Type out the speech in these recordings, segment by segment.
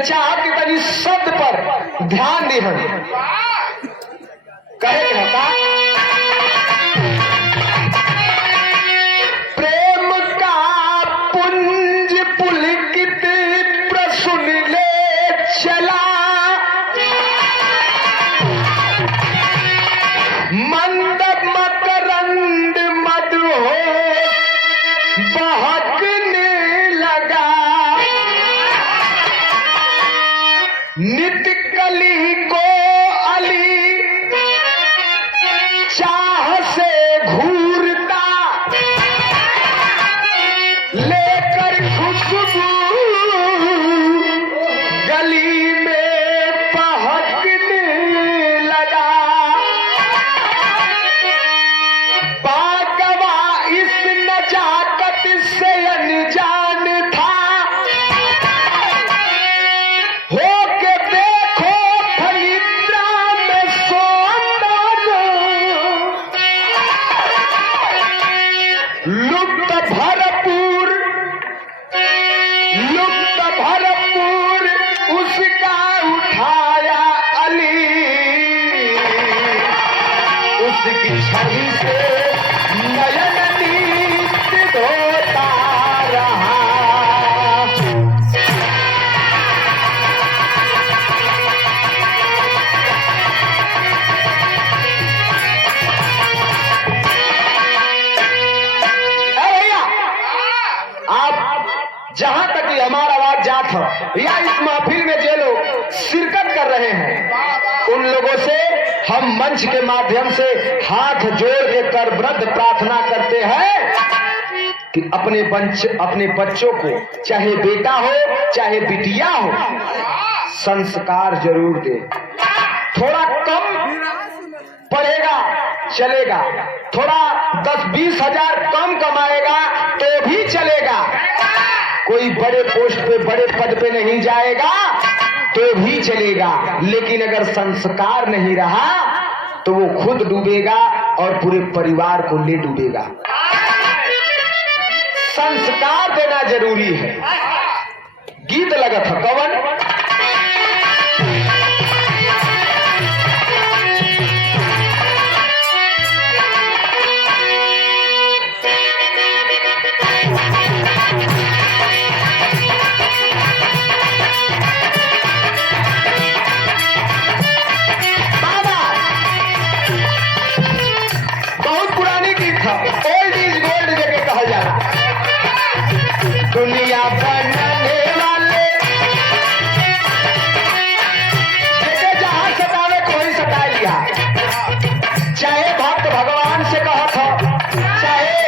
चाह कि तनी शब्द पर ध्यान दे हम कहे रहता प्रेम का पुंज पुलकित प्रसुन ले चला मंद मकरंद मधुहो बहकने लगा नित कली को अली चाह से घूरता लेकर खुशबू गली में बहकने लगा बागवा इस नजाकत से अनजान था हो के देखो फनिद्रा में सोता लुप्त भरपूर उसका उठाया अली उसकी छवि से नयन नीत धोता रहा भैया आप जहां तक ये हमारा आवाज जात हो या इस महफिल में जो लोग शिरकत कर रहे हैं उन लोगों से हम मंच के माध्यम से हाथ जोड़ के करब्रद प्रार्थना करते हैं कि अपने बच्चों को चाहे बेटा हो चाहे बिटिया हो संस्कार जरूर दे। थोड़ा कम पढ़ेगा चलेगा, थोड़ा 10-20 हजार कम कमाएगा तो भी चलेगा, कोई बड़े पोस्ट पे बड़े पद पे नहीं जाएगा तो भी चलेगा, लेकिन अगर संस्कार नहीं रहा तो वो खुद डूबेगा और पूरे परिवार को ले डूबेगा। संस्कार देना जरूरी है। गीत लगा था कवन दुनिया बनाने वाले जैसे जहां सतावे कोई सता लिया, चाहे भक्त भगवान से कहत हो, चाहे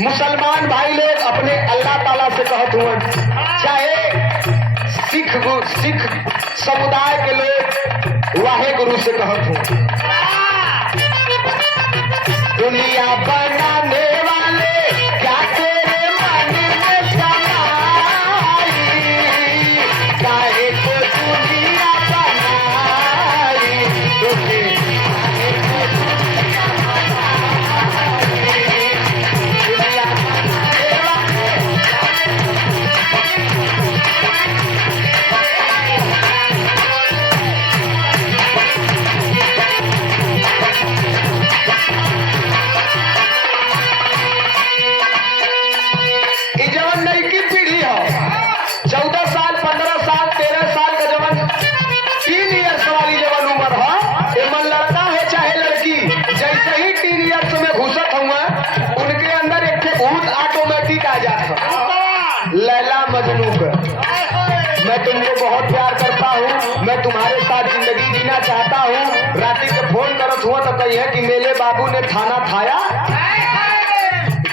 मुसलमान भाई लोग अपने अल्लाह ताला से कहत हुए, चाहे सिख समुदाय के लोग वाहे गुरु से कहत हुए। दुनिया बनाने वाले क्या तेरे मन में समाई, काहे को दुनिया बनाई, काहे को दुनिया बनाई, दुनिया बनाने वाले लैला मजनू का। मैं तुमको बहुत प्यार करता हूँ, मैं तुम्हारे साथ जिंदगी जीना चाहता हूँ। राती के फोन करत हुआ तो कही है कि मेरे बाबू ने खाना खाया,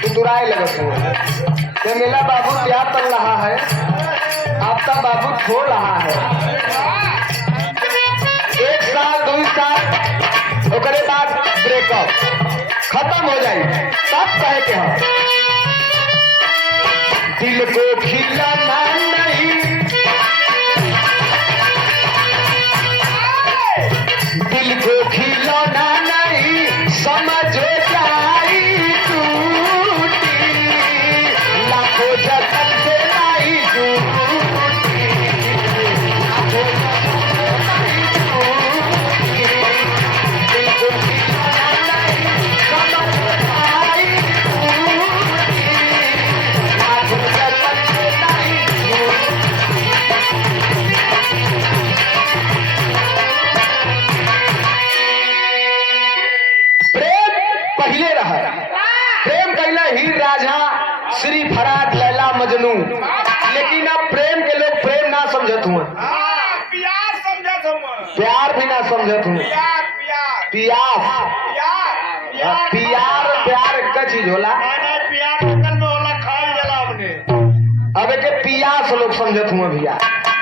तू दुराए लगत हुआ तो मेरा बाबू प्यार कर रहा है, आपका बाबू छोड़ रहा है। 1 साल 2 साल ओकरे बाद ब्रेकअप खत्म हो जाए तब कहे के हम दिल को खिलाना नहीं, दिल को खिलाना नहीं, समझ जाई टूटी, लाखों जतन से नहीं टूटी। पहले रहा। प्रेम कैला हीर राझा श्री फराक लैला मजनू, लेकिन अब प्रेम के लोग प्रेम ना समझत हुआ, प्यार भी ना समझत हूँ। प्यास प्यार का चीज होला, अब एक पियास लोग समझत हुए भैया।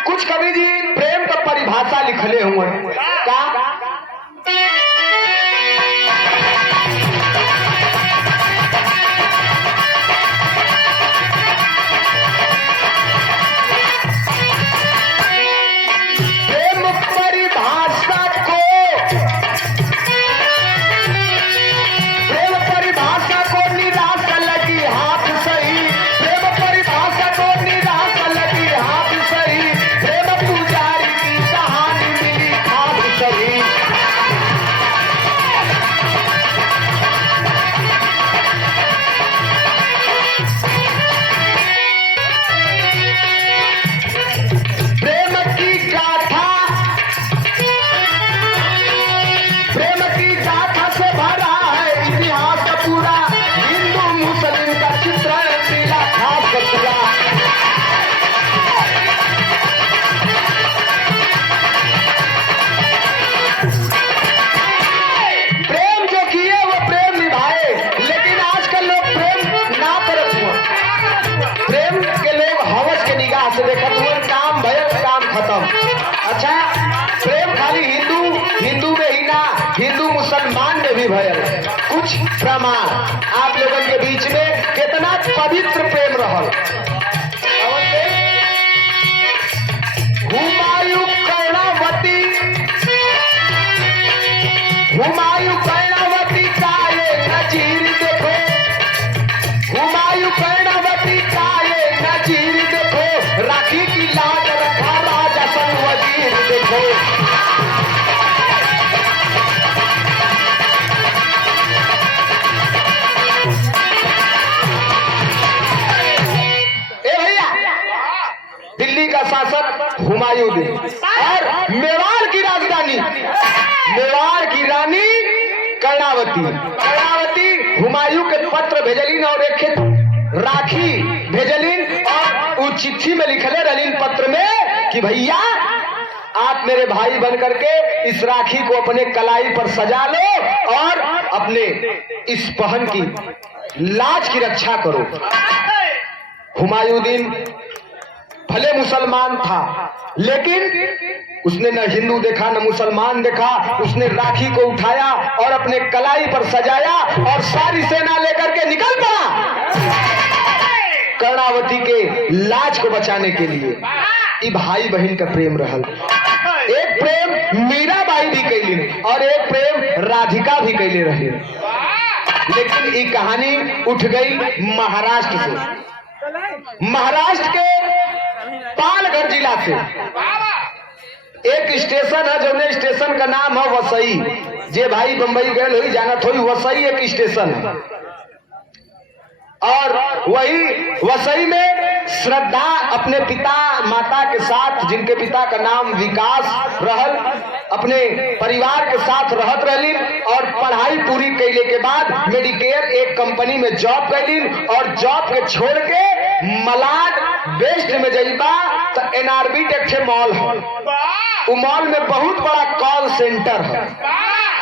कुछ कवि जी प्रेम का परिभाषा लिखले हुए का अच्छा। प्रेम खाली हिंदू में ही ना, हिंदू मुसलमान में भी भयल। कुछ प्रमाण आप लोगों के बीच में कितना पवित्र प्रेम रहल। हुमायूं कर्णावती का ये नजीर देखो, हुमायूं कर्णावती का ये नजीर देखो, राखी की लाज रखा राजा संग वजीर देखो। दिल्ली का शासक हुमायूं भी, और मेवाड़ की राजधानी, मेवाड़ की रानी कर्णावती हुमायूं के पत्र भेजलीन और एक राखी भेजलीन, और उस चिट्ठी में लिखले रहलीन पत्र में कि भैया आप मेरे भाई बन करके इस राखी को अपने कलाई पर सजा लो और अपने इस बहन की लाज की रक्षा करो। हुमायूं भले मुसलमान था, लेकिन उसने न हिंदू देखा न मुसलमान देखा, उसने राखी को उठाया और अपने कलाई पर सजाया और सारी सेना लेकर के निकल पड़ा कर्णावती के लाज को बचाने के लिए। ये भाई बहन का प्रेम रहल। एक प्रेम मीराबाई भी कैली और एक प्रेम राधिका भी कैले रहे, लेकिन ये कहानी उठ गई महाराष्ट्र से। महाराष्ट्र के पालघर जिला से एक स्टेशन है, जो स्टेशन का नाम है वसई। जे भाई बंबई गए हुई जाना थोड़ी, वसई एक स्टेशन है। और वही वसई में श्रद्धा अपने पिता माता के साथ, जिनके पिता का नाम विकास रहल, अपने परिवार के साथ रहत रहलीन और पढ़ाई पूरी कैले के बाद मेडिकेयर एक कंपनी में जॉब कैलीन, और जॉब के छोड़ के मलाड वेस्ट में जइबा तो एनआरबी एक मॉल है। वो मॉल में बहुत बड़ा कॉल सेंटर है,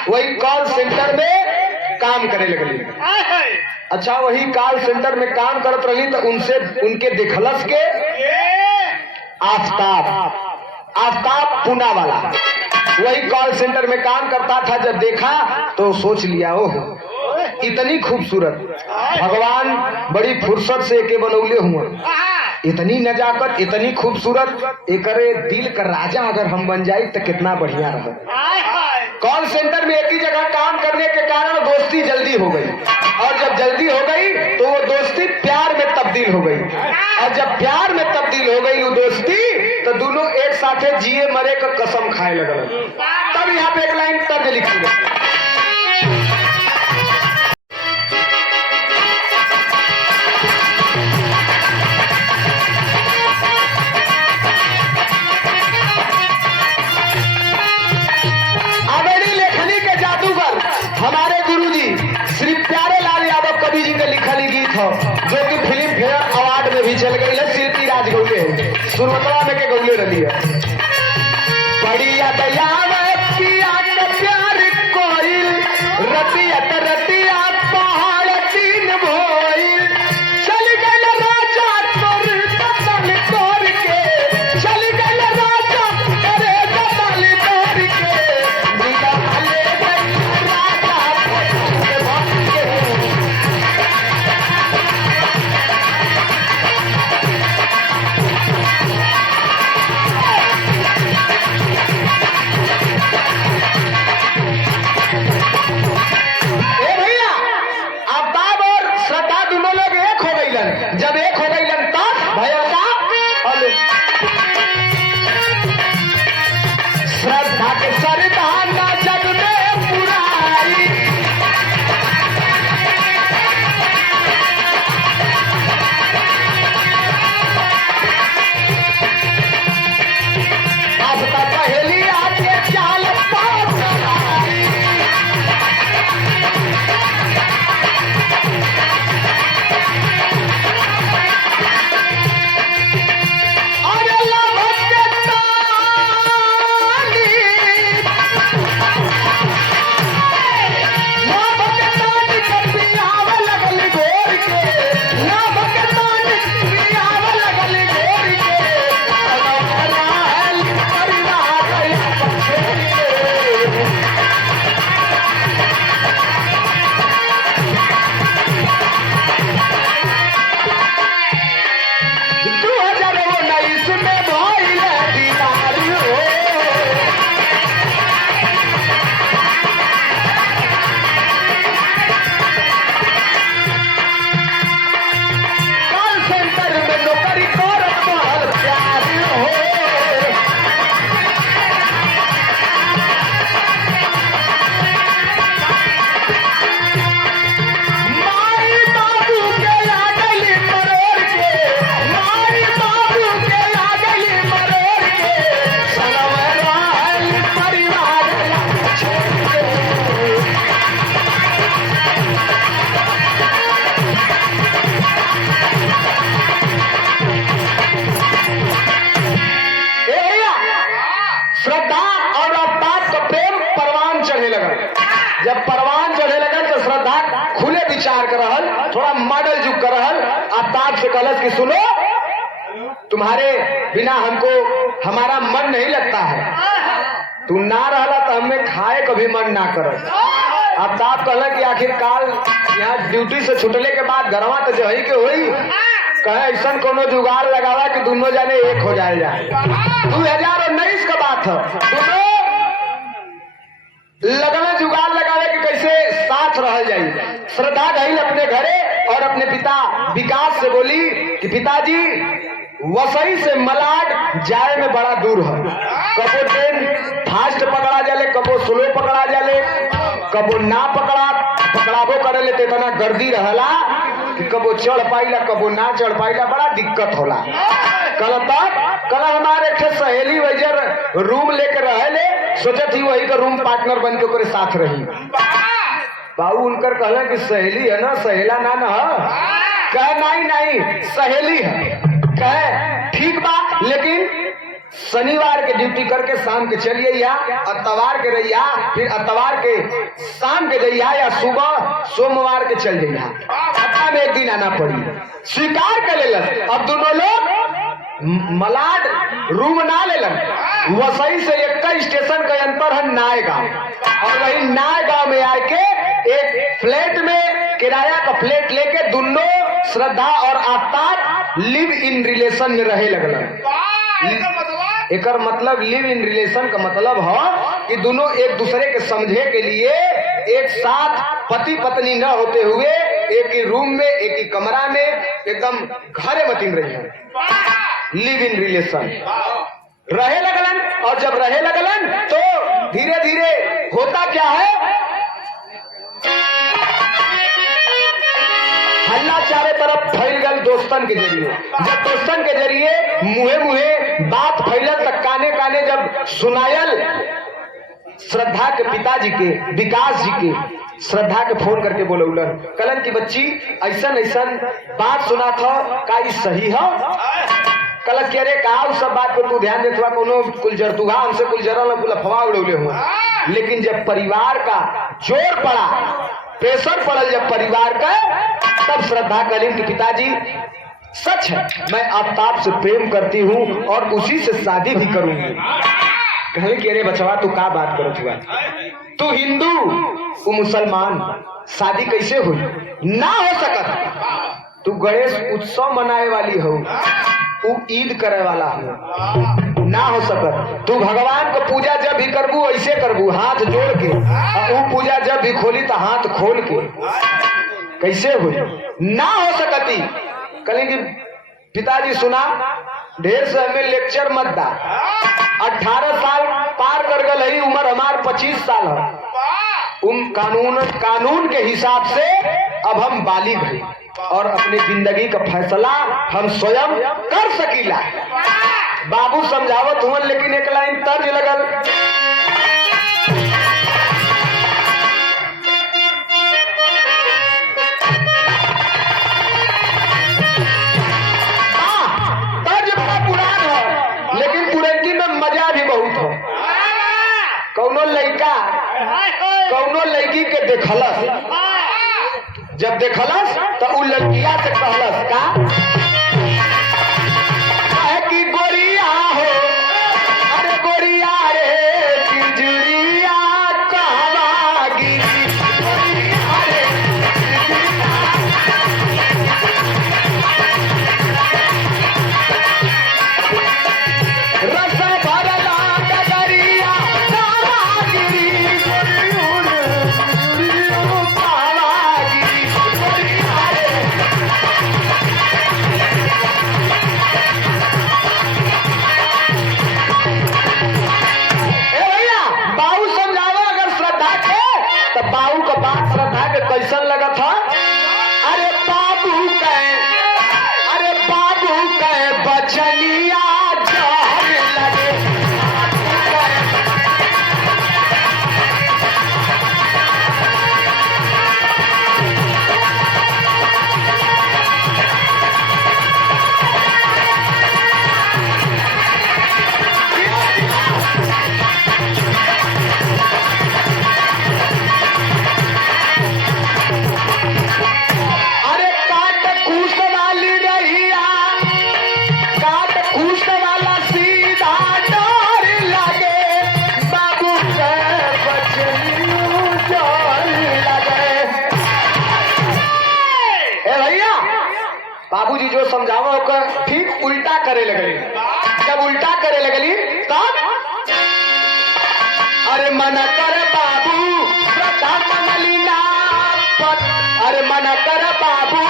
वही कॉल सेंटर में काम करे लगली। अच्छा, वही कॉल सेंटर में काम करत रही तो उनसे उनके देखलस के आफ्ताब पूना वाला वही कॉल सेंटर में काम करता था। जब देखा तो सोच लिया, ओह इतनी खूबसूरत, भगवान बड़ी फुर्सत से के बनौले हुए, इतनी नजाकत, इतनी खूबसूरत, एकरे दिल का राजा अगर हम बन जाए तो कितना बढ़िया रहा। कॉल सेंटर में एक ही जगह काम करने के कारण दोस्ती जल्दी हो गई, और जब जल्दी हो गई तो वो दोस्ती प्यार में तब्दील हो गई, और जब प्यार में तब्दील हो गई वो दोस्ती तो दोनों एक साथे जिए मरे का कसम खाए लगल। तब यहाँ पे एक लाइन तब लिखी गई, हमारे गुरुजी श्री गीत हो जो कि फिल्म फेयर अवार्ड में भी चल गई है। कीर्ति राज गौले शुरुआत में के गौले रही है। बढ़िया दयावत किया के प्यार कोई रतिया रतिया पहाड़ तीन भोई चल गल राजा तोर कतल तोड़ के चल गल राजा तेरे कतल तोड़ के मीरा ले गई राजा के भाग के जब एक हो गई तब भैया का श्रद्धा के सरदाना जग में पुरारी अब तक पहली आके चाल जब परवान चढ़े लगे तो श्रद्धा खुले विचार कर रहल थोड़ा मॉडल जुग कर रहल आफ्ताब से कलश की सुनो तुम्हारे बिना हमको हमारा मन नहीं लगता है। तू ना रहला तो हमें खाए कभी मन ना कर। आफ्ताब कहला कि आखिरकार यहाँ ड्यूटी से छुटले के बाद घरवा तो जो ही के हुई कहे ऐसा कोनो जुगाड़ लगावा कि दोनों जाने एक हो जाए जाए। 2019 का बात है। दोनों लगन जुगाड़ लगावे कि कैसे साथ रह जाए। श्रद्धा गई अपने घरे और अपने पिता विकास से बोली कि पिताजी वसई से मलाड जाए में बड़ा दूर है। कबो ट्रेन फास्ट पकड़ा जाले कबो स्लो पकड़ा जाले कबो ना पकड़ाबो करे ले तो इतना गर्दी रहला कि कबो चढ़ पाइला कबो ना चढ़ पाइला बड़ा दिक्कत होला। कल हमारे सहेली वजह रूम लेकर रहले सोचत ही वही का रूम पार्टनर बन के ओकरे साथ रही। बाबू उनकर कहला कि सहेली है ना सहेला ना ना कहे नहीं सहेली है। कहे ठीक बा लेकिन शनिवार के ड्यूटी करके शाम के चलिए या अतवार के रहिया फिर अतवार के शाम के जइया या सुबह सोमवार के चल जइया। हफ्ता में एक दिन आना पड़ी। स्वीकार कर लेलन। अब दोनों लोग मलाड रूम ना लेलन। वसई से एक स्टेशन का अंतर है नाय गांव और वही नाय गांव में आके एक फ्लैट में किराया का फ्लैट लेके दोनों श्रद्धा और आफ्ताब लिव इन रिलेशन में रहे लगलन। एकर मतलब लिव इन रिलेशन का मतलब है कि दोनों एक दूसरे के समझे के लिए एक साथ पति पत्नी न होते हुए एक ही रूम में एक ही कमरा में एकदम घरे मतीन रही है। लिव इन रिलेशन रहे लगलन और जब रहे लगलन तो धीरे धीरे होता क्या है हल्ला चारों तरफ फैल गल दोस्तन के जरिए। जब दोस्तन के जरिए मुहे मुहे बात फैलल तक काने काने जब सुनायल श्रद्धा के पिताजी के विकास जी के श्रद्धा के फोन करके बोलौलन, कलन की बच्ची ऐसन ऐसन बात सुना था, का ई सही है? कल के रे का उस सब बात पर तू ध्यान देतवा, कोनो कुल जरतुगा हमसे कुल जरल कुल अफवाह उड़ौले हुआ। लेकिन जब परिवार का जोर पड़ा, प्रेशर पड़ल जब परिवार का, तब श्रद्धा कलीम के पिताजी सच है मैं आफ्ताब से प्रेम करती हूँ और उसी से शादी भी करूंगी। कहले कि अरे बचवा तू का बात करो हुआ, तू हिंदू वो मुसलमान, शादी कैसे हुई? ना हो सकत। तू गणेश उत्सव मनाए वाली हो, तू ईद करे वाला हो, ना हो सकत। तू भगवान को पूजा जब भी करबू ऐसे करबू हाथ जोड़ के, और वो पूजा जब भी खोली तो हाथ खोल के, कैसे हुई? ना हो सकती। कहेंगे पिताजी सुना, ढेर से हमें लेक्चर मत दा, 18 साल पार कर गई उम्र हमार 25 साल है, कानून के हिसाब से अब हम बालिग हैं और अपनी जिंदगी का फैसला हम स्वयं कर सकीला। बाबू समझावत हुआ, लेकिन एक लाइन तर्ज लगल, तर्ज बड़ा पुरान है लेकिन पुरनकी में मजा भी बहुत हो। कौनो लड़का कौनो लड़की के देखलस, जब देखलस तो उ लड़किया से कहलस का कि गोरिया हो, अरे गोरिया रे तिजुरिया कहवा गिरी, गोरिया रे रस भरला डगरिया कहवा गिरी, बाबू का बात श्रद्धा के कैसन लगा था? अरे बाबू के बचनिया जहर लगे, बाबूजी जो समझावा होकर ठीक उल्टा करे लगली। जब उल्टा करे लगली तब अरे मन कर बाबू श्रद्धा मनली ना, अरे मन कर बाबू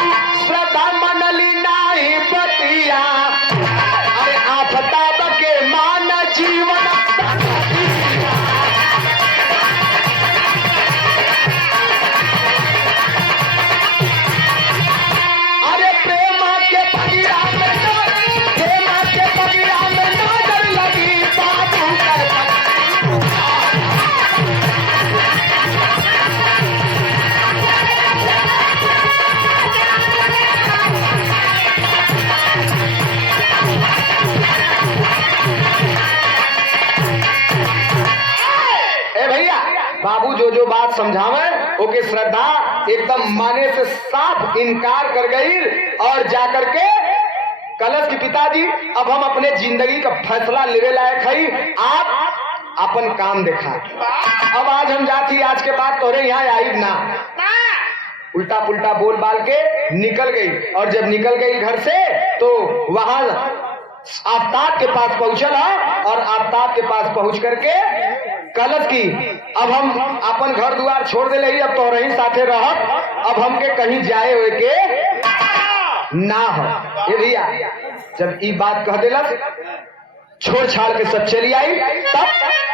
श्रद्धा मनली नाही बतिया, अरे आफताब के मान जीवन बाबू जो बात समझावे ओके श्रद्धा एकदम माने से साफ इनकार कर गई और जाकर के कलश के पिताजी अब हम अपने जिंदगी का फैसला लेवे लायक है, आप अपन काम देखा। अब आज हम जाती, आज के बाद तोरे यहाँ आई ना, उल्टा पुल्टा बोल बाल के निकल गई। और जब निकल गई घर से तो वहां आफ्ताब के पास पहुंचल है और आफ्ताब के पास पहुंच करके कलश की अब हम अपन घर द्वार छोड़ दे रही, अब तो रही साथे रह, अब हमके कहीं जाए हुए के ना हो। ये भैया जब ये बात कह दिलस छोड़ छाड़ के सब चली आई, तब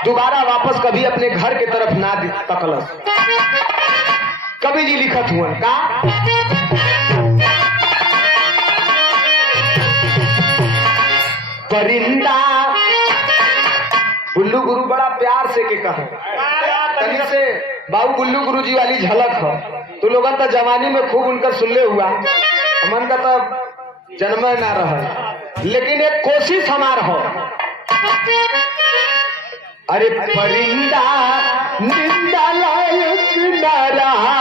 दोबारा वापस कभी अपने घर के तरफ ना तकलस। कवि जी लिखत हुआ का परिंदा बुल्लू गुरु बड़ा प्यार से के कहा तनी से बाबू बुल्लू गुरुजी वाली झलक हो। तू लोगन तो जवानी में खूब उनका सुनले हुआ, हमन का तो जन्म ना रहा, लेकिन एक कोशिश हमार हो। अरे परिंदा निंदा लायक ना रहा,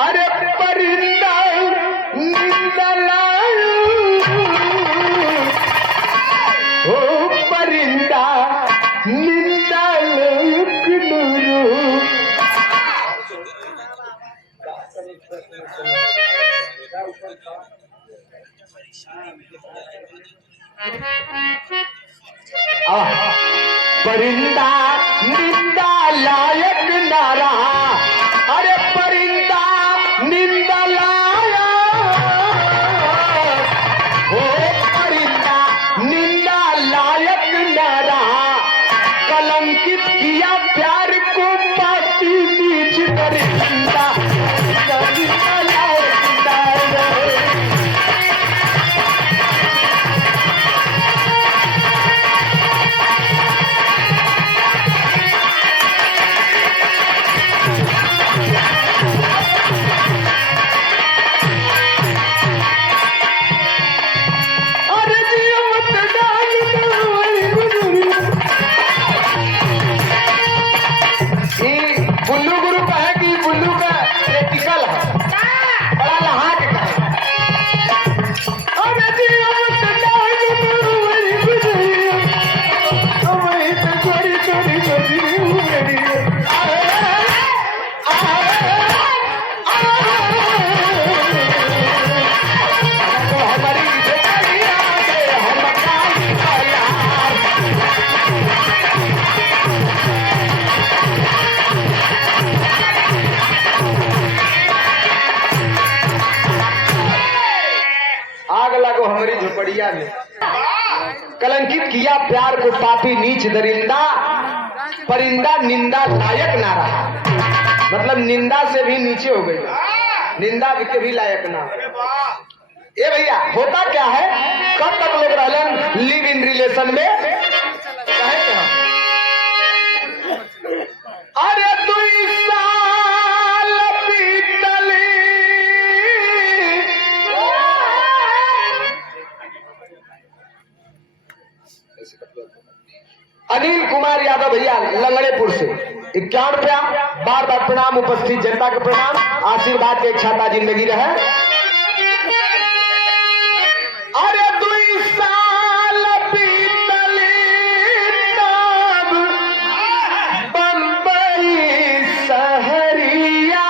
अरे परिंदा निंदा लायक, ओ परिंदा निंदा लायक नूरू। परिंदा निंदा लायक ना रहा, अरे परिंदा निंदा लायक, ओ परिंदा निंदा लायक ना रहा। कलंकित किया प्यार को पाती नीच परिंदा निंदा लायक ना रहा। बुल्लू गुरु का है कि बुल्लू का टिकल है, बड़ा लहा के कहे। आग लगो हमारी झोपड़िया में। कलंकित किया प्यार को पापी नीच दरिंदा, परिंदा निंदा लायक ना रहा। मतलब निंदा से भी नीचे हो गई, निंदा के भी लायक ना। ए भैया होता क्या है, कब तक लोग रहलन लिव इन रिलेशन में, अरे 2 साल बीतले, अनिल कुमार यादव भैया लंगड़ेपुर से 51 रुपया। बार बार प्रणाम, उपस्थित जनता को प्रणाम, आशीर्वाद के छाता जिंदगी रहे। अरे 2 साल बीतले तब बंबई शहरिया,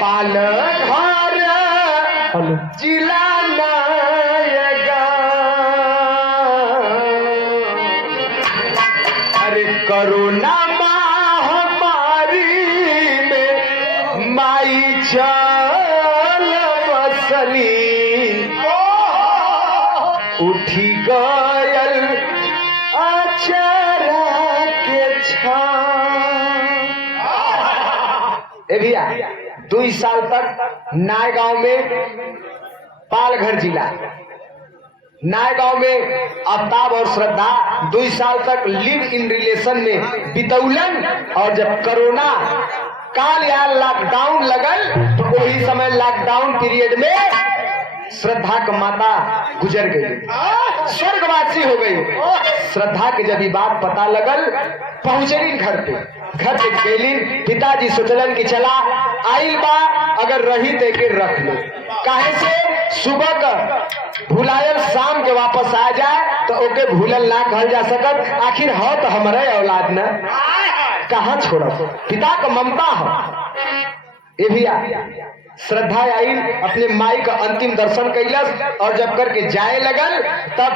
पालघर जिला कोरोना महामारी में माई चल बसली, उठी गयल अचरा के छान। ए भैया 2 साल तक नाय गांव में, पालघर जिला नाय गांव में आफ्ताब और श्रद्धा 2 साल तक लिव इन रिलेशन में बितौलन। और जब कोरोना काल या लॉकडाउन लगल तो वही समय लॉकडाउन पीरियड में श्रद्धा का माता गुजर गई, स्वर्गवासी हो गई। श्रद्धा के जब बात पता लगल, पहुंचलिन घर पे गेलिन। पिताजी सोचलन कि चला आइल बा, अगर रही तो के रख लो, काहे से सुबह का भुलायल शाम के वापस आ जाए तो ओके भूलल ना कहल जा सकत। आखिर हो तो हमारे औलाद न, कहाँ छोड़ा, पिता का ममता हो। ये भैया श्रद्धा आई, अपने माई का अंतिम दर्शन कैलस, और जब करके जाए लगल तब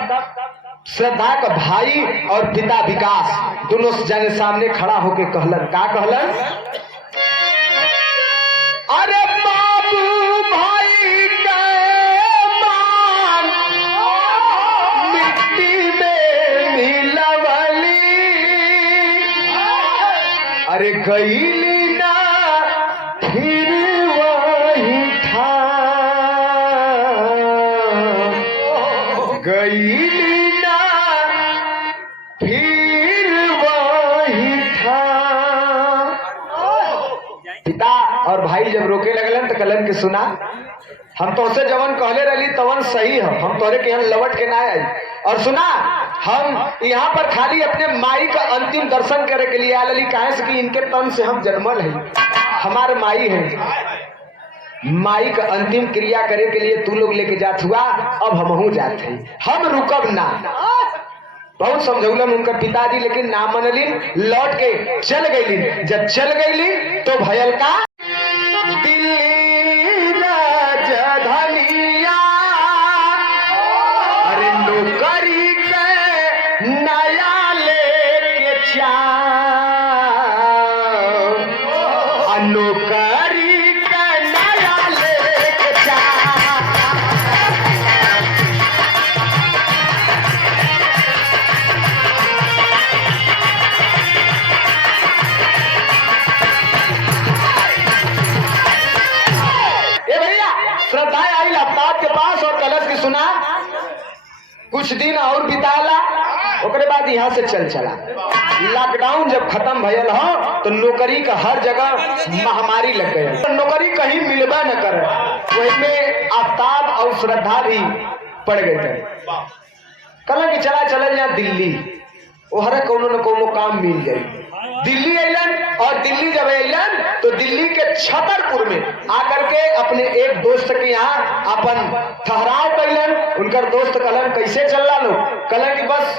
श्रद्धा का भाई और पिता विकास दोनों जने सामने खड़ा होके कहलन, का कहलन, अरे बाबू भाई के मान मिट्टी में मिलवली, अरे गईली ना फिर वही था, गईली ना फिर पिता और भाई जब रोके लगलन तो कलन के सुना, हम तो से जवन कहले रही तवन सही है, हम तोरे के यहाँ लौट के ना आई। और सुना, हम यहाँ पर खाली अपने माई का अंतिम दर्शन करे के लिए आए, काहे से कि इनके तन से हम जन्मल है, हमारे माई है। माई का अंतिम क्रिया करे के लिए तू लोग लेके जात हुआ, अब हमहू जात है, हम रुकब ना। बहुत समझौलन उनका पिताजी, लेकिन ना मनलिन, लौट के चल गईलिन। जब चल गईलिन तो भयल का दिल्ली राजधानिया, अरे नौकरी के नया लेके चा, नौकरी के नया लेके चा। श्रद्धाएं आई आफ्ताब के पास और कलश की सुना, कुछ दिन और बिताला, ओकरे बाद यहाँ से चल चला। लॉकडाउन जब खत्म भयल हो तो नौकरी का हर जगह महामारी लग गई, तो नौकरी कहीं मिलबा न करे, वही में आफ्ताब और श्रद्धा भी पड़ गए। कल की चला चल जा दिल्ली, ओहरे कोनो न कोनो काम मिल जाए। दिल्ली अलन, और दिल्ली जब अलन तो दिल्ली के छतरपुर में आकर के अपने एक दोस्त के यहाँ अपन ठहराव कैलन। उनकर दोस्त कलन कैसे चल रहा लो, कलन की बस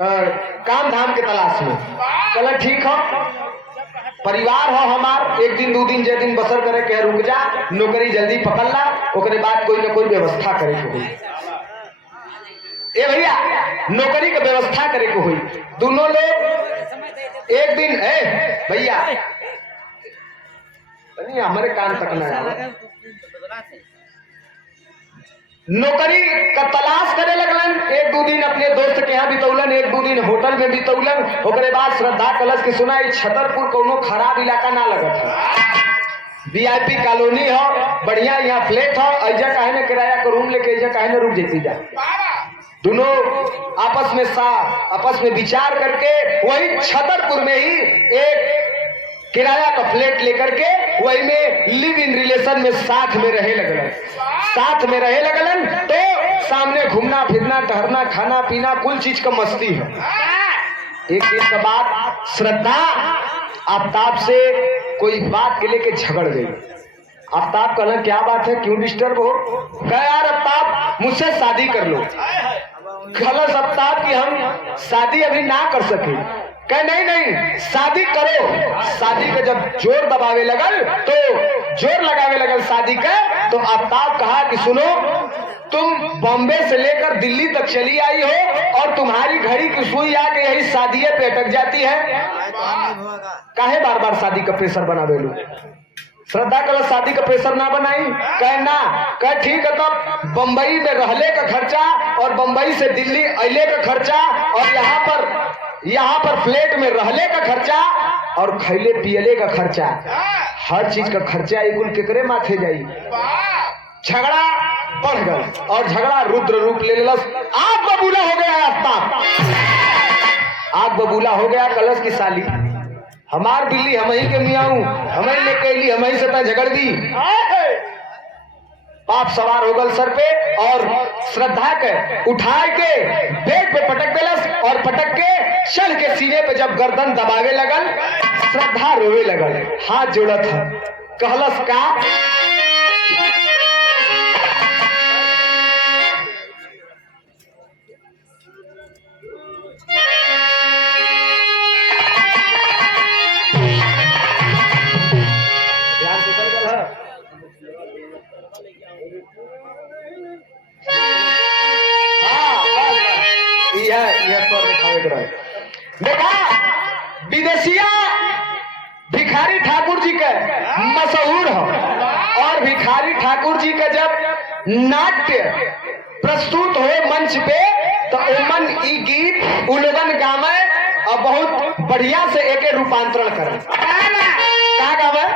काम धाम के तलाश में। कलन ठीक हो, परिवार हो हमार, एक दिन दो दिन जे दिन बसर करे के रुक जा, नौकरी जल्दी पकड़ ला, ओकरे बाद कोई न कोई व्यवस्था करे के हुई। ए भैया नौकरी का व्यवस्था करे को हुई। दोनों लोग एक दिन भैया हमारे कान तक ना, नौकरी का तलाश करे लगलन। एक दो दिन अपने दोस्त के यहाँ बितौलन, एक दो दिन होटल में बितौलन। ओकरे बाद श्रद्धा कलश की सुना, छतरपुर कोनो खराब इलाका ना लगत है, VIP कॉलोनी हो, बढ़िया यहाँ फ्लैट हो, ऐजा काहे ने किराया का रूम लेके ऐजा काहे ने रुक जेती जा। दोनों आपस में विचार करके वही छतरपुर में ही एक किराया का फ्लैट लेकर के वही में लिव इन रिलेशन में साथ में रहे लगलन। तो सामने घूमना फिरना, टहरना, खाना पीना, कुल चीज का मस्ती है। एक दिन के बाद श्रद्धा आफ्ताब से कोई बात के लेके झगड़ गई। आफ्ताब कहला क्या बात है, क्यों डिस्टर्ब हो? कहा यार आफ्ताब मुझसे शादी कर लो। खलस आफ्ताब की हम शादी अभी ना कर सके। कह नहीं शादी करो। शादी का जब जोर दबावे लगल तो जोर लगावे लगल शादी का, तो आफ्ताब कहा कि सुनो, तुम बॉम्बे से लेकर दिल्ली तक चली आई हो और तुम्हारी घड़ी की सुई आके यही शादी पे अटक जाती है, काहे बार बार शादी का प्रेशर बनावे लो? श्रद्धा कल शादी का प्रेशर ना बनाई। कहना कह ठीक है, तब बम्बई में रहले का खर्चा और बम्बई से दिल्ली अले का खर्चा और यहाँ पर फ्लैट में रहले का खर्चा और खैले पियले का खर्चा, हर चीज का खर्चा कुल केकरे माथे जाई। झगड़ा बढ़ गया और झगड़ा रुद्र रूप ले लस। आग बबूला हो गया आफ्ताब, आग बबूला हो गया। कलश की साली हमार बिल्ली हम ही के मियाऊ, हम ही लेके अली, हम ही से झगड़ दी। पाप सवार हो गल सर पे और श्रद्धा के उठा के बेड पे पटक देलस और पटक के चल के सीने पे जब गर्दन दबावे लगल, श्रद्धा रोवे लगल, हाथ जोड़त है। कहलस का देखा विदेशिया भिखारी ठाकुर जी के मशहूर हो और भिखारी ठाकुर जी का जब नाट्य प्रस्तुत हो मंच पे तो उमन ई गीत उलोगन गावे और बहुत बढ़िया से एक रूपांतरण करे। क्या गावे?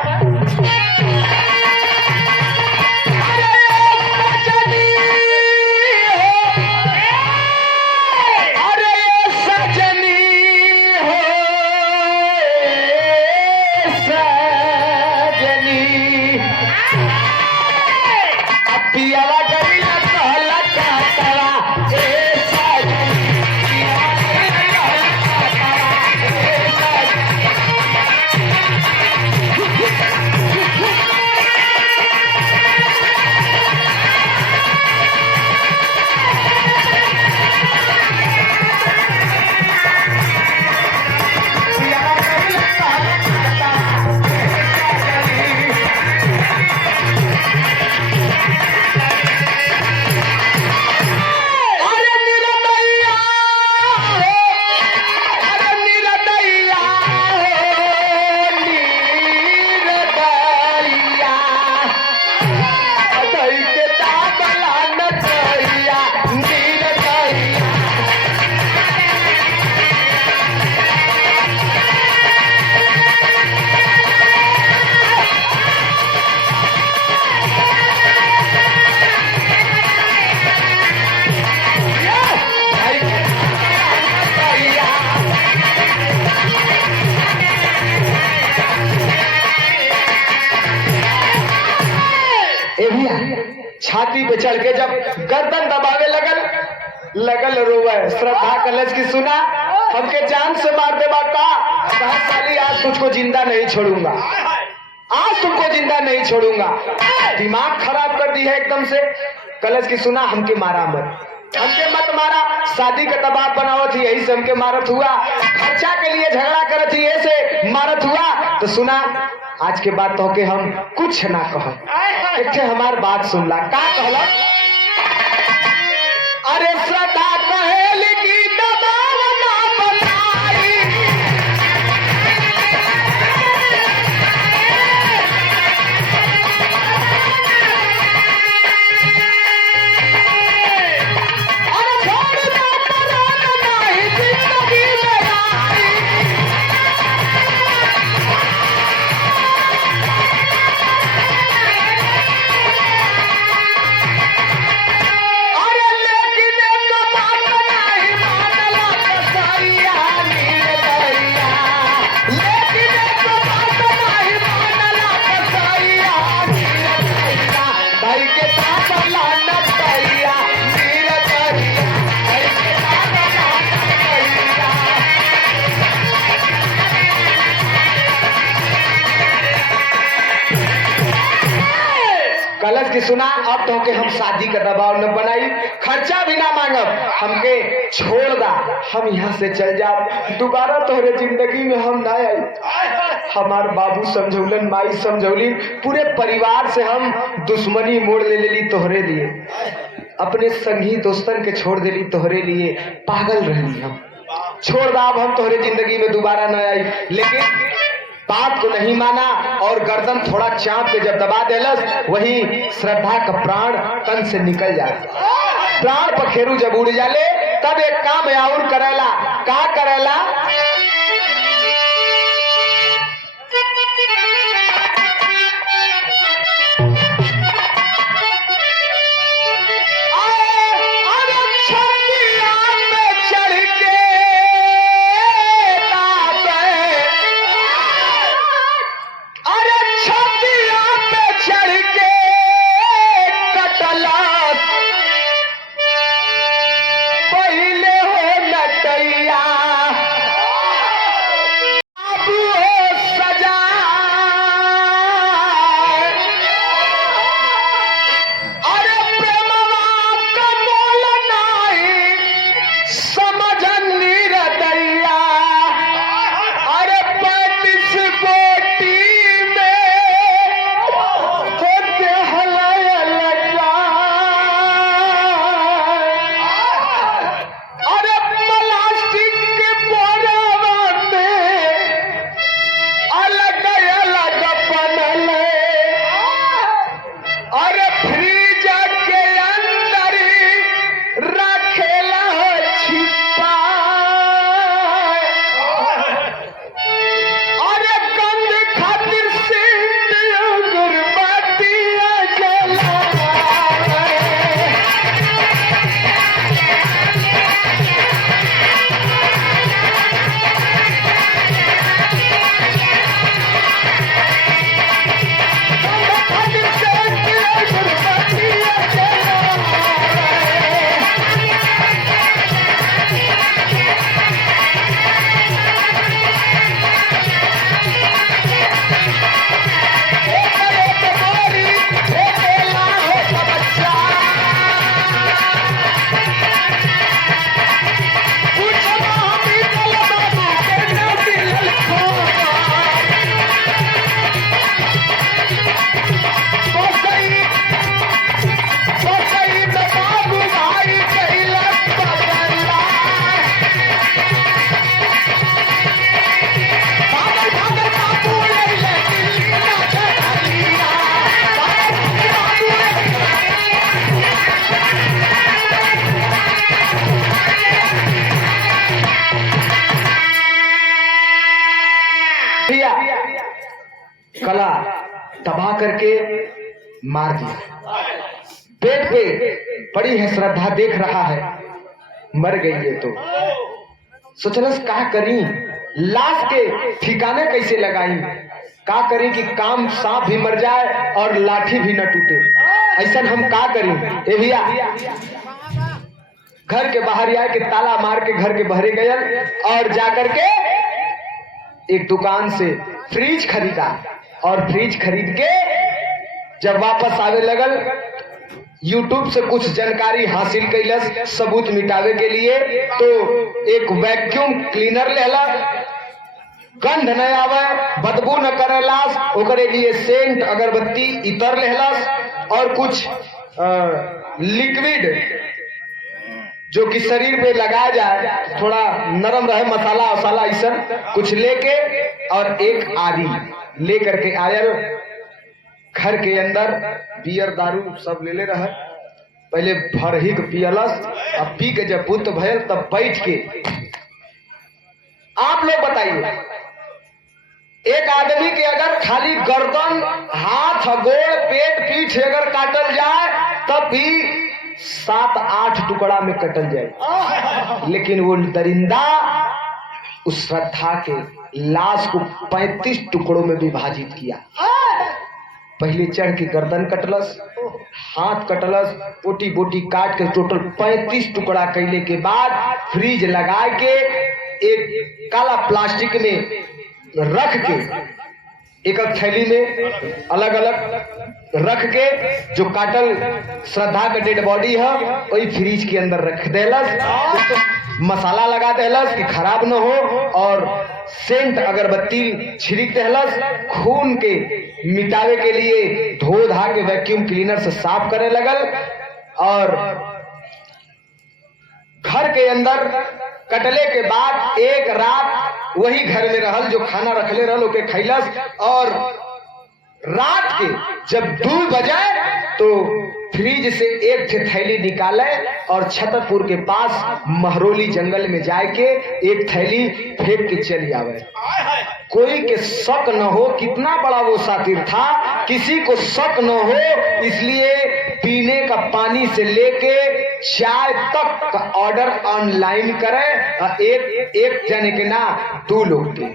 छाती पे चढ़ के जब गर्दन दबावे लगल रोवे। श्रद्धा कलश की सुना हमके जान से मार दे बाटा, कहा साली आज तुझको जिंदा नहीं छोड़ूंगा, आज तुमको जिंदा नहीं छोड़ूंगा। दिमाग खराब कर दी है एकदम से। कलश की सुना हमके मारा मत, हमके मत मारा, शादी का दबाव बनावत ही यही से हमके मारत हुआ, खर्चा के लिए झगड़ा करत ही ऐसे मारत हुआ। तो सुना आज के बाद तो के हम कुछ ना कह, एक हमार बात सुन ला। का कहला? अरे श्रद्धा कहेल की दबाव ना बनाई, अरे छोड़ दो परान नहीं जिंदगी में आई। कलश की सुना अब तो के हम शादी का दबाव न बनाई, खर्चा भी ना मांगब, हमके छोड़ दा, हम यहाँ से चल जाओ, दोबारा तोहरे जिंदगी में हम ना आई। हमार बाबू समझौलन, माई समझौली, पूरे परिवार से हम दुश्मनी मोड़ ले ली तोहरे लिए, अपने संगी दोस्तन के छोड़ देली तोहरे लिए, पागल रही हम, छोड़ दा, अब हम तोहरे जिंदगी में दोबारा न आई। लेकिन बात को नहीं माना और गर्दन थोड़ा चाप के जब दबा देलस, वही श्रद्धा का प्राण तन से निकल जाए। प्राण पखेरु जब उड़ जाले तब एक काम और करेला। का करेला? कला तबाह करके मार दिया। पेट पे पड़ी है श्रद्धा, देख रहा है मर गई है तो सोचलस क्या करी, लाश के ठिकाने कैसे लगाई, का करी कि काम सांप भी मर जाए और लाठी भी न टूटे, ऐसा हम का करी। ए भैया घर के बाहर आए के ताला मार के घर के बहरे गए और जाकर के एक दुकान से फ्रिज खरीदा और फ्रिज खरीद के जब वापस आवे लगल यूट्यूब से कुछ जानकारी हासिल कैलस सबूत मिटावे के लिए, तो एक वैक्यूम क्लीनर लेला, गंध न आवे, बदबू न करे लाश, ओकरे लिए सेंट अगरबत्ती इतर लेहलस और कुछ लिक्विड जो कि शरीर पे लगाया जाए थोड़ा नरम रहे, मसाला वसाला ऐसा कुछ लेके और एक आदि लेकर के आयल घर के अंदर। बियर दारू सब ले रहे, पहले भरही के पियलस, अब पी के जब बुत भयल तब बैठ के। आप लोग बताइए, एक आदमी के अगर खाली गर्दन, हाथ, गोड़, पेट, पीठ अगर काटल जाए तब भी 7-8 टुकड़ा में कटल जाए, लेकिन वो दरिंदा उस श्रद्धा के लाश को 35 टुकड़ों में विभाजित किया। पहले चढ़ के गर्दन कटलस, हाथ कटलस, पोटी बोटी काट के टोटल 35 टुकड़ा कैले के बाद फ्रीज लगा के एक काला प्लास्टिक में रख के एक थैली में अलग अलग रख के जो काटल श्रद्धा का डेड बॉडी है वही फ्रीज के अंदर रख देलस, मसाला लगा देलस कि खराब न हो और सेंट अगरबत्ती छिड़क देलस। खून के मिटावे के लिए धो धा के वैक्यूम क्लीनर से साफ करे लगल और घर के अंदर कटले के बाद एक रात वही घर में रहल, जो खाना रखले रहल ओके खैलस और रात के जब 2 बजे तो फ्रिज से एक थैली निकाले और छतरपुर के पास महरोली जंगल में जाके एक थैली फेंक के चली आवे। कोई के शक न हो, कितना बड़ा वो सातिर था, किसी को शक न हो, इसलिए पीने का पानी से लेके चाय तक का ऑर्डर ऑनलाइन करे। एक जने के ना 2 लोग के,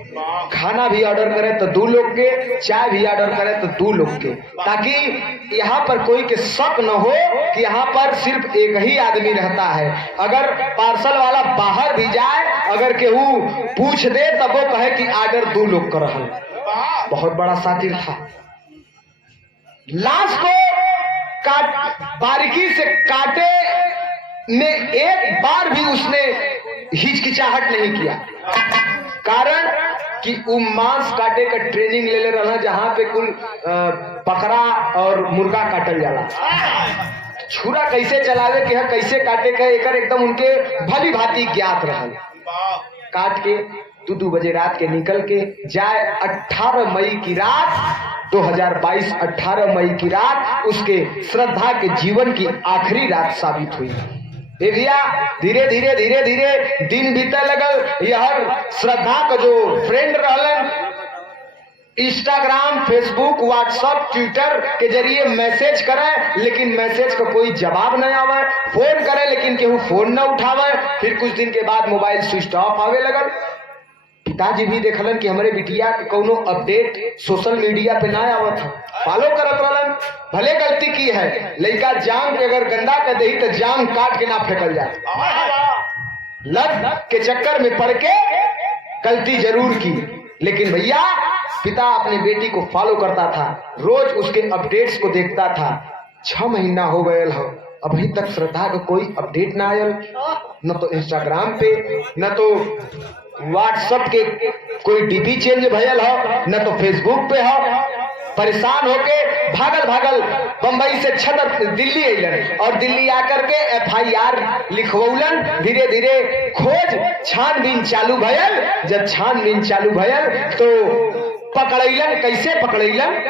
खाना भी ऑर्डर करे तो 2 लोग के, चाय भी ऑर्डर करे तो 2 लोग के, ताकि यहाँ पर कोई के शक न हो कि यहाँ पर सिर्फ एक ही आदमी रहता है। अगर पार्सल वाला बाहर भी जाए, अगर केहू पूछ दे तब वो कहे कि ऑर्डर 2 लोग कर रहा है। बहुत बड़ा सातिर था। लाश को बारीकी से काटे में एक बार भी उसने हिचकिचाहट नहीं किया, कारण कि वो मांस काटे का ट्रेनिंग ले ले रहा, जहां पे कुल बकरा और मुर्गा काटल जाला। छुरा कैसे चलावे के है, कैसे काटे के, एक एकदम उनके भली भांति ज्ञात रहल। काट के 2 बजे रात के निकल के जाए 18 मई की रात 2022 18 मई की रात उसके श्रद्धा के जीवन की आखिरी रात साबित हुई। भैया धीरे धीरे धीरे धीरे दिन बीते लगल। यह श्रद्धा का जो फ्रेंड रहलन, इंस्टाग्राम, फेसबुक, व्हाट्सएप, ट्विटर के जरिए मैसेज करे, लेकिन मैसेज का कोई जवाब नहीं आवे। फोन करे लेकिन केहू फोन न उठावे। फिर कुछ दिन के बाद मोबाइल स्विच ऑफ आवे लगल। पिताजी भी देखलन कि हमारे बिटिया के कोनो अपडेट सोशल मीडिया पे ना आवत है, फॉलो करत रहलन। भले गलती की है, लड़का जांग के अगर गंदा कर दे तो जांग काट के ना फेंकल जाए। लत के चक्कर में पड़ के गलती जरूर की, लेकिन भैया पिता अपनी बेटी को फॉलो करता था, रोज उसके अपडेट्स को देखता था। 6 महीना हो गए हो, अभी तक श्रद्धा का कोई अपडेट ना आयल, न तो इंस्टाग्राम पे, न तो व्हाट्सएप के कोई डीपी चेंज भयल हो, न तो फेसबुक पे हो। परेशान होके भागल बंबई से छतर दिल्ली अलन और दिल्ली आकर के FIR लिखवौलन। धीरे धीरे खोज छानबीन चालू भयल। जब छानबीन चालू भयल तो पकड़ैलन। कैसे पकड़ैलन?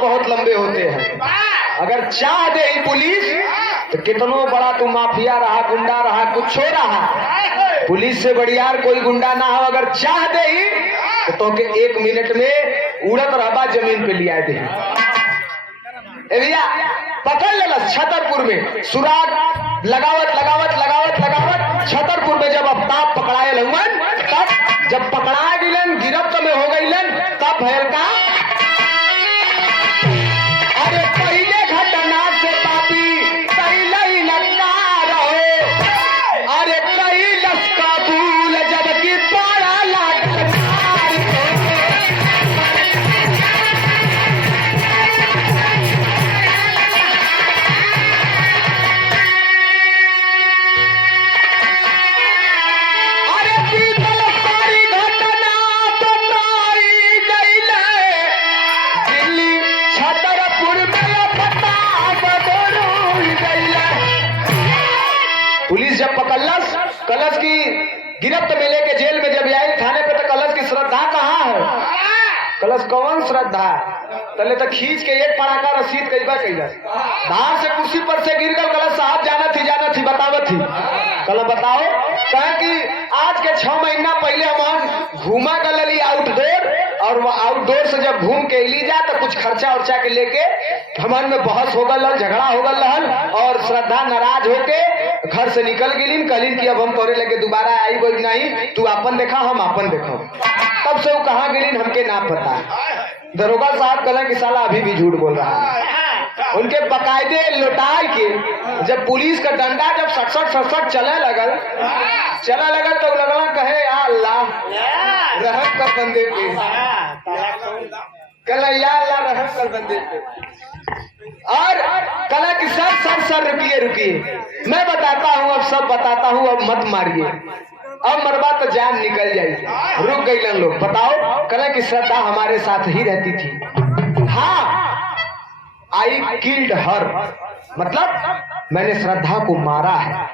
बहुत लंबे होते हैं। अगर चाह दे ही पुलिस तो कितनों बड़ा तू माफिया रहा, गुंडा रहा, कुछ हो रहा, पुलिस से बढ़िया कोई गुंडा ना हो। अगर चाह दे ही तो के 1 मिनट में उड़त रहबा जमीन पे लिया दे। भैया पकड़ लेला छतरपुर में सुराग लगावत लगावत लगावत लगावत छतरपुर में जब आफ्ताब पकड़ाए लगन, तब जब पकड़ा गिलन गिरफ्त में हो गईलन, तब भयल का अरे पहले घटना से पापी पहले ही नकार हो, अरे कैलस कबूल जबकि पड़ा लाचार। पुलिस जब पकड़लस, कलश की गिरफ्त में लेके जेल में जब आई थाने पे, तो कलश की श्रद्धा कहाँ है? कलश कौन श्रद्धा? तले तो खींच के एक पड़ाका रसीद कईबा कैलस, धार से कुर्सी पर से गिर गल। कलश साहब जाना थी बतावत थी। कल बताओ कहे कि आज के 6 महीना पहले हम घूमा गली आउटडोर, और वो आउटडोर से जब घूम के ली जा तो कुछ खर्चा उर्चा के लेके हमारे में बहस हो गल, झगड़ा हो गल रहल, और श्रद्धा नाराज होके घर से निकल गई। कहलिन कि अब हम तोरे लेके दोबारा आई बोल नहीं, तू अपन देखा हम अपन देखो। तब से वो कहाँ गई हमके ना पता। दरोगा साहब कहला कि साला अभी भी झूठ बोल रहा है। उनके बकायदे लौटाए के जब पुलिस का डंडा जब सटसट चले लगल तो लगला कहे या अल्लाह रहम कर बंदे पे, कहला या अल्लाह रहम कर बंदे पे। और कहला कि सर रुकिए मैं बताता हूँ, अब सब बताता हूँ, अब मत मारिए, अब मरबा तो जान निकल जाएगी। रुक गई लोग। बताओ कहला कि श्रद्धा हमारे साथ ही रहती थी। हाँ, आई किल्ड हर, मतलब मैंने श्रद्धा को मारा है।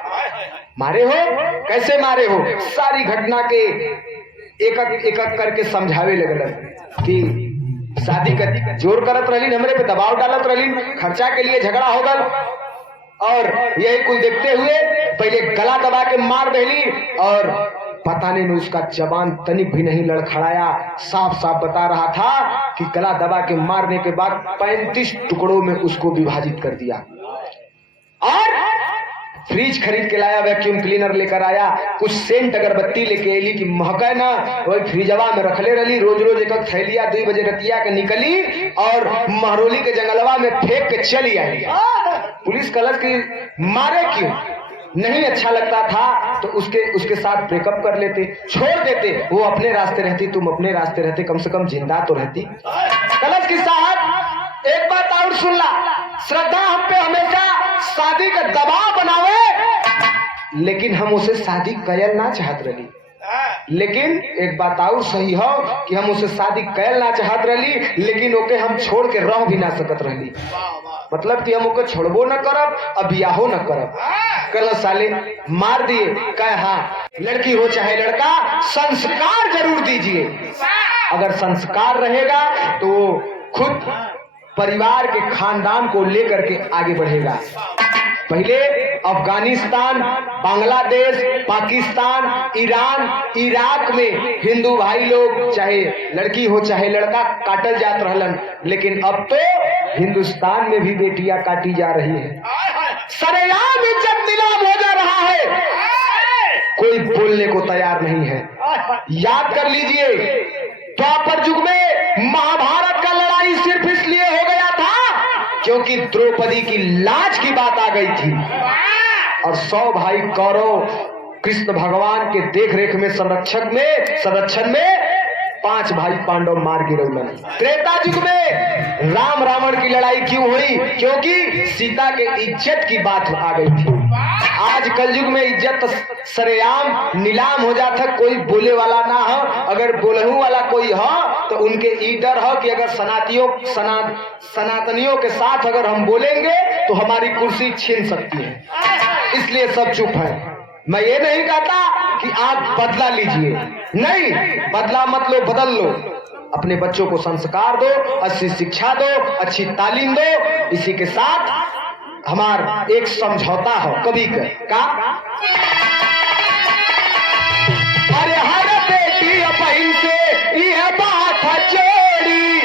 मारे हो? कैसे मारे हो? सारी घटना के एक करके समझावे लगल कि शादी का जोर करत रही, हमरे पे दबाव डालत रही, खर्चा के लिए झगड़ा हो गल, और यही कुल देखते हुए पहले गला दबा के मार देली, और पता नहीं उसका जबान तनिक भी नहीं लड़खड़ाया, साफ साफ बता रहा था कि गला दबा के मारने के बाद 35 टुकड़ों में उसको विभाजित कर दिया। और फ्रिज खरीद के लाया, वैक्यूम क्लीनर लेकर आया, कुछ सेंट अगरबत्ती लेके अली कि महके ना, वही फ्रिजवा में रखले रही। रोज रोज एक थैलिया 2 बजे रतिया के निकली और महरोली के जंगलवा में फेंक के चली आई। पुलिस कलश की मारे क्यों? नहीं अच्छा लगता था तो उसके साथ ब्रेकअप कर लेते, छोड़ देते, वो अपने रास्ते रहती, तुम अपने रास्ते रहते, कम से कम जिंदा तो रहती। कलश की साहब एक बात और सुन ला, श्रद्धा हम पे हमेशा शादी का दबाव बनावे, लेकिन हम उसे शादी कैल ना चाहत रही। लेकिन एक बात और सही हो कि हम उसे शादी कैल ना चाहत रही, लेकिन ओके हम छोड़ के रह भी ना सकत रही। मतलब कि हम ओके छोड़बो न करब, अब बियाहो न करब। कल साले मार दिए। कहे हाँ, लड़की हो चाहे लड़का, संस्कार जरूर दीजिए। अगर संस्कार रहेगा तो खुद परिवार के खानदान को लेकर के आगे बढ़ेगा। पहले अफगानिस्तान, बांग्लादेश, पाकिस्तान, ईरान, इराक में हिंदू भाई लोग चाहे लड़की हो चाहे लड़का काटल जात रहलन, लेकिन अब तो हिंदुस्तान में भी बेटियां काटी जा रही है। सरेआम इज्जत नीलाम हो जा रहा है, कोई बोलने को तैयार नहीं है। याद कर लीजिए, द्वापर युग में महाभारत का लड़ाई सिर्फ इसलिए हो गया था क्योंकि द्रौपदी की लाज की बात आ गई थी, और 100 भाई कौरव कृष्ण भगवान के देखरेख में संरक्षण में 5 भाई पांडव मार गिरौलन। त्रेता युग में राम रावण की लड़ाई क्यों हुई? क्योंकि सीता के इज्जत की बात आ गई थी। आज कलयुग में इज्जत सरेआम नीलाम हो जाता, कोई बोले वाला ना हो। अगर बोलहू वाला कोई हो तो उनके ई डर हो कि अगर सनातनियों के साथ अगर हम बोलेंगे तो हमारी कुर्सी छीन सकती है, इसलिए सब चुप है। मैं ये नहीं कहता कि आप बदला लीजिए, नहीं, बदला मत लो, बदल लो। अपने बच्चों को संस्कार दो, अच्छी शिक्षा दो, अच्छी तालीम दो। इसी के साथ हमार एक समझौता हो कभी का अरे हर बेटी बहन से यह बात जोड़ी,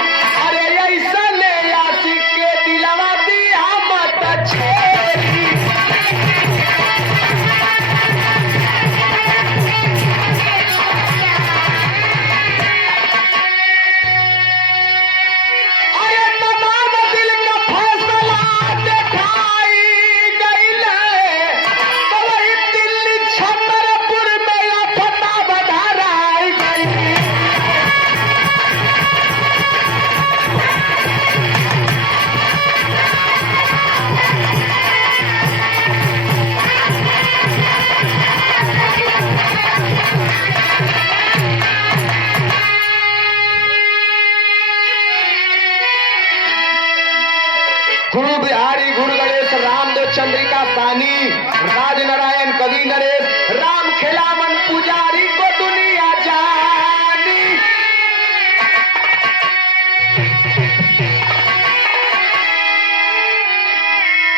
अरे ऐसा ले आशिक के दिलवा दिया मत छोड़ी। अरे तमाम दिल का फैसला दिखाई गईल है, तो वही दिल्ली छतरपुर में या फटा बधाराई गई। गुरु बिहारी गुरु गणेश रामदेव चंद्रिका सानी राज नारायण कवि नरेश राम खेलावन पुजारी को दुनिया जानी।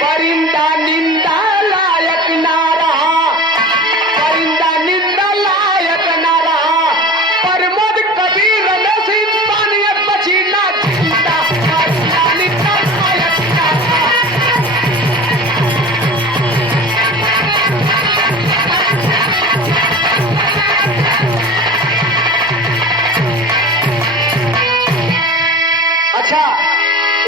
परिंदा निंदा